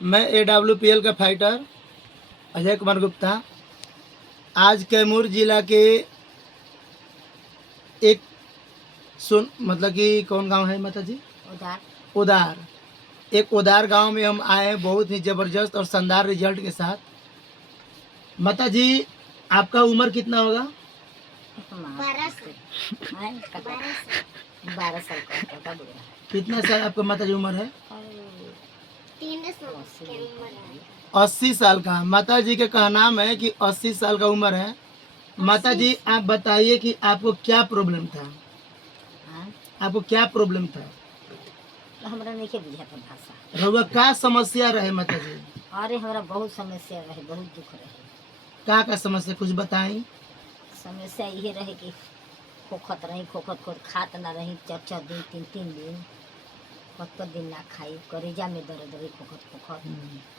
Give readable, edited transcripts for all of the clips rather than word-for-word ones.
मैं AWPL का fighter Ajay Kumar Gupta आज कैमूर जिला के एक मतलब कि कौन गांव है माता जी? उधार। उदार। एक उदार गांव में हम आए हैं बहुत ही ज़बरदस्त और शानदार रिजल्ट के साथ। माता जी आपका उम्र कितना होगा? 12 साल का बुढ़ा। कितना साल आपका माता जी उम्र है? 80 साल का। माता जी के कहना है कि 80 साल का उम्र है। माता जी आप बताइए कि आपको क्या प्रॉब्लम था? आपको क्या प्रॉब्लम था? हमरा नहीं के बुझा था भाषा। रउआ का समस्या रहे माता जी? अरे हमरा बहुत समस्या रहे, बहुत दुख रहे। का समस्या कुछ बताई? समस्या ये रहे कि खोखत रही, खोखत खात ना रही, 4 दिन 3 दिन, 5 दिन ना खाई, करेजा में दर्द रही, खोखत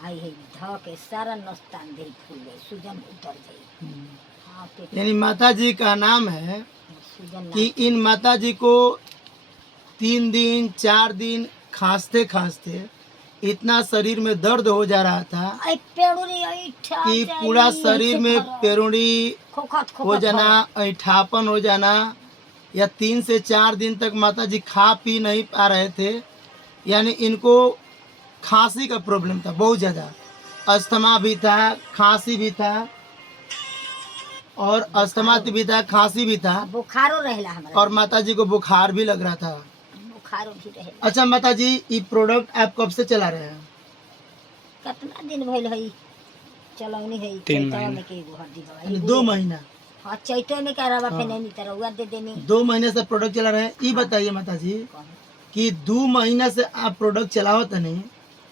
आई है ध के सारा नस्तान दे फूल गई, सूजन उतर गई। हाँ, यानी माता जी का नाम है कि इन माता जी को 3 दिन 4 दिन खांसते खांसते इतना शरीर में दर्द हो जा रहा था कि पूरा शरीर में पेरुड़ी हो जाना, ऐठापन हो जाना, या 3 से 4 दिन तक माता जी खा पी नहीं पा रहे थे। यानी इनको खांसी का प्रॉब्लम था बहुत ज़्यादा, अस्थमा भी था, खांसी भी था, और अस्थमा भी था, खांसी भी था, बुखारो रहेला हमरा, और माता जी को बुखार भी लग रहा था। बुखारो भी रहेला। अच्छा माता जी ये प्रोडक्ट आप कब से चला रहे हैं? कितना दिन भइल है चलौनी है? 3 महीना। 2 महीना। हाँ, चैतो में क्या रवा फेने नहीं तरवा दे देनी। 2 महीने से प्रोडक्ट चला रहे हैं। ये बताइए माता जी कि 2 महीना से आप प्रोडक्ट चलावत नहीं,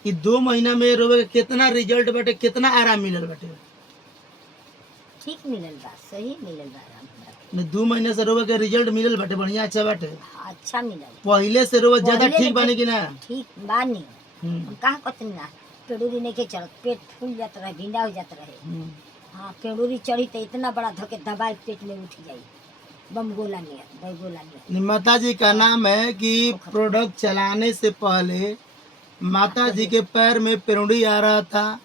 कि 2 महीना में रोवे कितना रिजल्ट बाटे, कितना आराम मिलल बाटे? ठीक मिलल बा, सही मिलल बा आराम। 2 महीने से रोवे के रिजल्ट मिलल बाटे, बढ़िया अच्छा बाटे। अच्छा मिलल। पहले से रोवे ज्यादा ठीक बानी कि ना? ठीक बानी। हम कहा कहते ना पेड़ूरी नहीं के चलत, पेट फूल जाता रहे, भिंडा हो जाता रहे। हाँ, पेड़ूरी चढ़ी तो इतना बड़ा धके दबाई पेट में उठ जाई, बमगोला नहीं। माता जी का नाम है कि प्रोडक्ट चलाने से पहले माता जी के पैर में पेरुड़ी आ रहा था,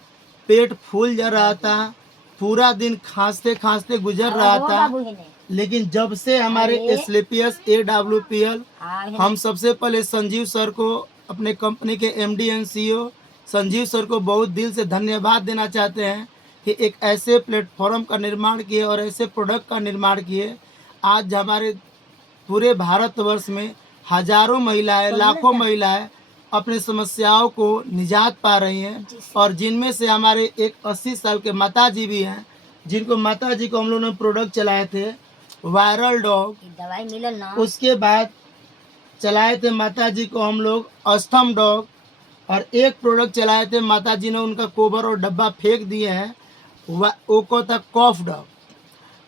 पेट फूल जा रहा था, पूरा दिन खांसते खांसते गुजर रहा था। लेकिन जब से हमारे एस्क्लेपियस AWPL, हम सबसे पहले संजीव सर को, अपने कंपनी के MD and CEO Sanjeev sir को बहुत दिल से धन्यवाद देना चाहते हैं कि एक ऐसे प्लेटफॉर्म का निर्माण किए और ऐसे प्रोडक्ट का निर्माण किए। आज हमारे पूरे भारतवर्ष में हजारों महिलाएं, लाखों महिलाएं अपने समस्याओं को निजात पा रही हैं, और जिनमें से हमारे एक 80 साल के माता जी भी हैं, जिनको माता जी को हम लोगों ने प्रोडक्ट चलाए थे वायरल डॉग, दवाई मिलल ना, उसके बाद चलाए थे माता जी को हम लोग अस्थम डॉग, और एक प्रोडक्ट चलाए थे माता जी ने उनका कोबर और डब्बा फेंक दिए हैं, वो को था कॉफ डॉग,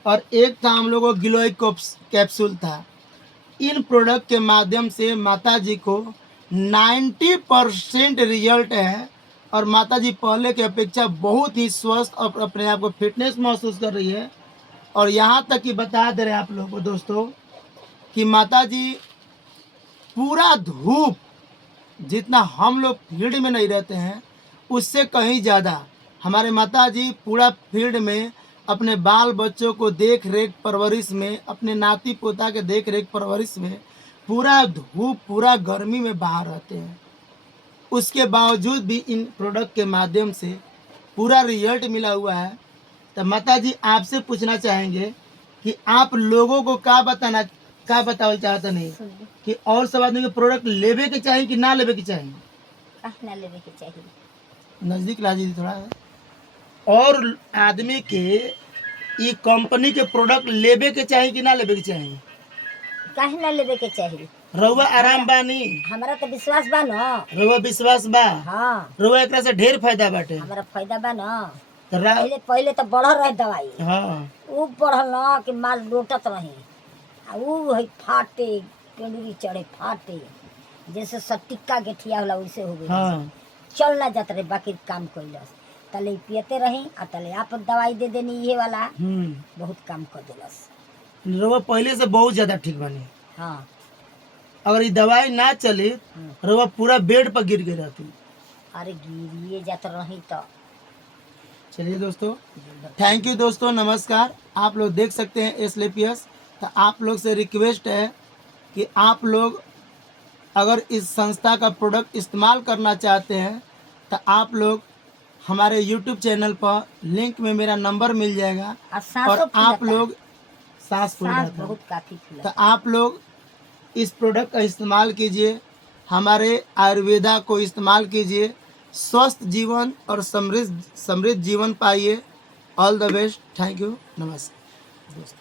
और एक था हम लोग को गिलोय कैप्सूल था। इन प्रोडक्ट के माध्यम से माता जी को 90% रिजल्ट है, और माता जी पहले की अपेक्षा बहुत ही स्वस्थ और अपने आप को फिटनेस महसूस कर रही है। और यहाँ तक कि बता दे रहे हैं आप लोगों को दोस्तों कि माता जी पूरा धूप, जितना हम लोग फील्ड में नहीं रहते हैं उससे कहीं ज़्यादा हमारे माता जी पूरा फील्ड में अपने बाल बच्चों को देख रेख परवरिश में, अपने नाती पोता के देख रेख परवरिश में पूरा धूप, पूरा गर्मी में बाहर रहते हैं। उसके बावजूद भी इन प्रोडक्ट के माध्यम से पूरा रिजल्ट मिला हुआ है। तो माता जी आपसे पूछना चाहेंगे कि आप लोगों को क्या बताना चाहते नहीं कि और सब आदमी के प्रोडक्ट लेवे के चाहिए कि ना लेवे के चाहिए? ना लेवे के चाहिए। नजदीक ला जी थोड़ा। और आदमी के ये कंपनी के प्रोडक्ट लेवे के चाहिए कि ना लेवे के चाहिए? काहे ना लेवे के चाहिए? रउआ आराम बानी? हमारा तो विश्वास बा ना। रउआ विश्वास बा? हाँ। रउआ एकरा से ढेर फायदा बाटे। हमारा फायदा बा ना। पहले तो बढ़ल रहे दवाई। हाँ। वो बढ़ल ना कि माल लोटत रहे, वो है फाटे, पेंडुरी चढ़े फाटे, जैसे सटिक्का गेठिया होला वैसे हो गई। हाँ। चल ना जात रहे, बाकी काम कैलस, तले पियते रही आ तले आप दवाई दे देनी ये वाला, बहुत काम कर दिलस। रउआ पहले से बहुत ज्यादा ठीक बनी। हाँ। अगर ये दवाई ना चली रउआ पूरा बेड पर गिर गई रहती। अरे गिरिए जात रही तो चलिए दोस्तों, थैंक यू दोस्तों, नमस्कार। आप लोग देख सकते हैं एस्क्लेपियस। तो आप लोग से रिक्वेस्ट है कि आप लोग अगर इस संस्था का प्रोडक्ट इस्तेमाल करना चाहते हैं तो आप लोग हमारे यूट्यूब चैनल पर लिंक में मेरा नंबर मिल जाएगा और और सांसों आप फूलता। लोग सांस फूल सांस रहा था बहुत काफी तो फूलता। आप लोग इस प्रोडक्ट का इस्तेमाल कीजिए, हमारे आयुर्वेदा को इस्तेमाल कीजिए, स्वस्थ जीवन और समृद्ध जीवन पाइए। All the best, thank you, नमस्कार दोस्तों।